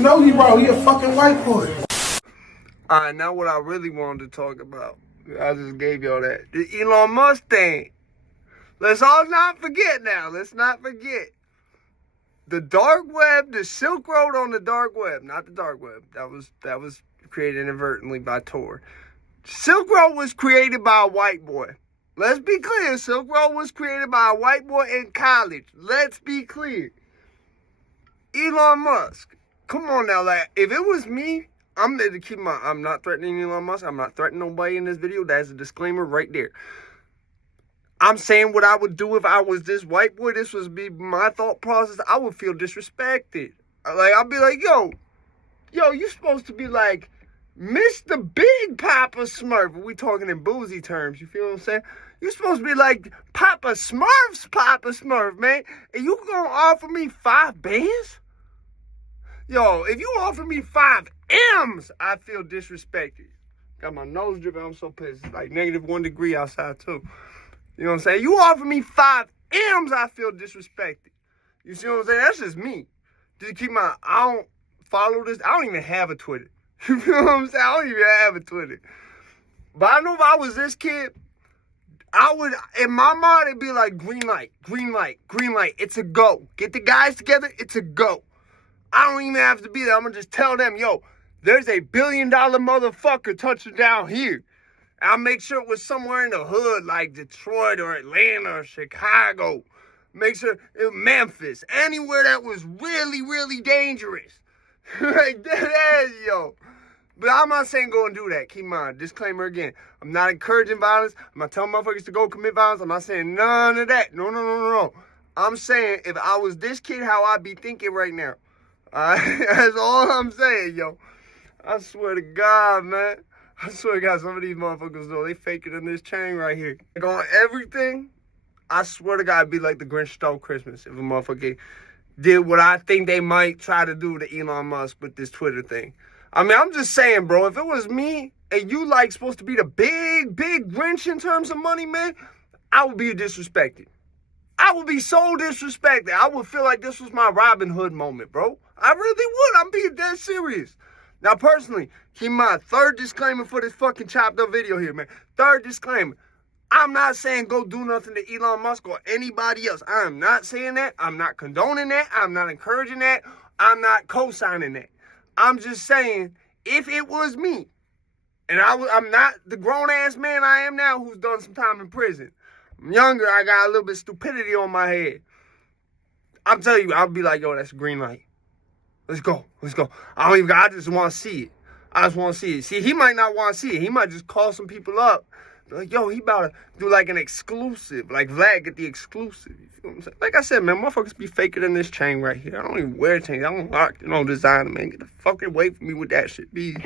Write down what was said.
niggas know he wrong. He a fucking white boy. Alright, now what I really wanted to talk about. I just gave y'all that. The Elon Musk thing. Let's all not forget now. Let's not forget. The dark web, the Silk Road on the dark web. Not the dark web. That was created inadvertently by Tor. Silk Road was created by a white boy. Let's be clear. Silk Road was created by a white boy in college. Let's be clear. Elon Musk. Come on now. Like, if it was me, I'm not threatening Elon Musk. I'm not threatening nobody in this video. That's a disclaimer right there. I'm saying what I would do if I was this white boy. This would be my thought process. I would feel disrespected. Like, I'd be like, yo, you supposed to be like Mr. Big Papa Smurf. We talking in boozy terms. You feel what I'm saying? You supposed to be like Papa Smurf, man. And you gonna offer me 5 bands? Yo, if you offer me 5 M's, I feel disrespected. Got my nose dripping. I'm so pissed. It's like -1 degree outside, too. You know what I'm saying? You offer me 5 M's, I feel disrespected. You see what I'm saying? That's just me. Just keep my, I don't follow this. I don't even have a Twitter. You feel what I'm saying? I don't even have a Twitter. But I know if I was this kid, I would, in my mind, it'd be like green light, green light, green light. It's a go. Get the guys together. It's a go. I don't even have to be there. I'm going to just tell them, yo, there's a $1 billion motherfucker touching down here. I'll make sure it was somewhere in the hood like Detroit or Atlanta or Chicago. Make sure it was Memphis. Anywhere that was really, really dangerous. Like that ass, yo. But I'm not saying go and do that. Keep in mind, disclaimer again. I'm not encouraging violence. I'm not telling motherfuckers to go commit violence. I'm not saying none of that. No. I'm saying if I was this kid, how I'd be thinking right now. That's all I'm saying, yo. I swear to God, man. I swear to God, some of these motherfuckers, though, they fake it in this chain right here. Like on everything, I swear to God, it'd be like the Grinch Stole Christmas if a motherfucker did what I think they might try to do to Elon Musk with this Twitter thing. I mean, I'm just saying, bro, if it was me and you, like, supposed to be the big Grinch in terms of money, man, I would be disrespected. I would be so disrespected. I would feel like this was my Robin Hood moment, bro. I really would. I'm being dead serious. Now, personally, keep in mind, 3rd disclaimer for this fucking chopped up video here, man. 3rd disclaimer. I'm not saying go do nothing to Elon Musk or anybody else. I am not saying that. I'm not condoning that. I'm not encouraging that. I'm not co-signing that. I'm just saying, if it was me, and I'm not the grown-ass man I am now who's done some time in prison. I'm younger. I got a little bit of stupidity on my head. I'm telling you, I'll be like, yo, that's a green light. Let's go. I just want to see it. I just want to see it. See, he might not want to see it. He might just call some people up. Be like, yo, he about to do like an exclusive. Like Vlad get the exclusive. You feel what I'm saying? Like I said, man, motherfuckers be faking in this chain right here. I don't even wear chains. I don't rock, designer, man. Get the fuck away from me with that shit, be.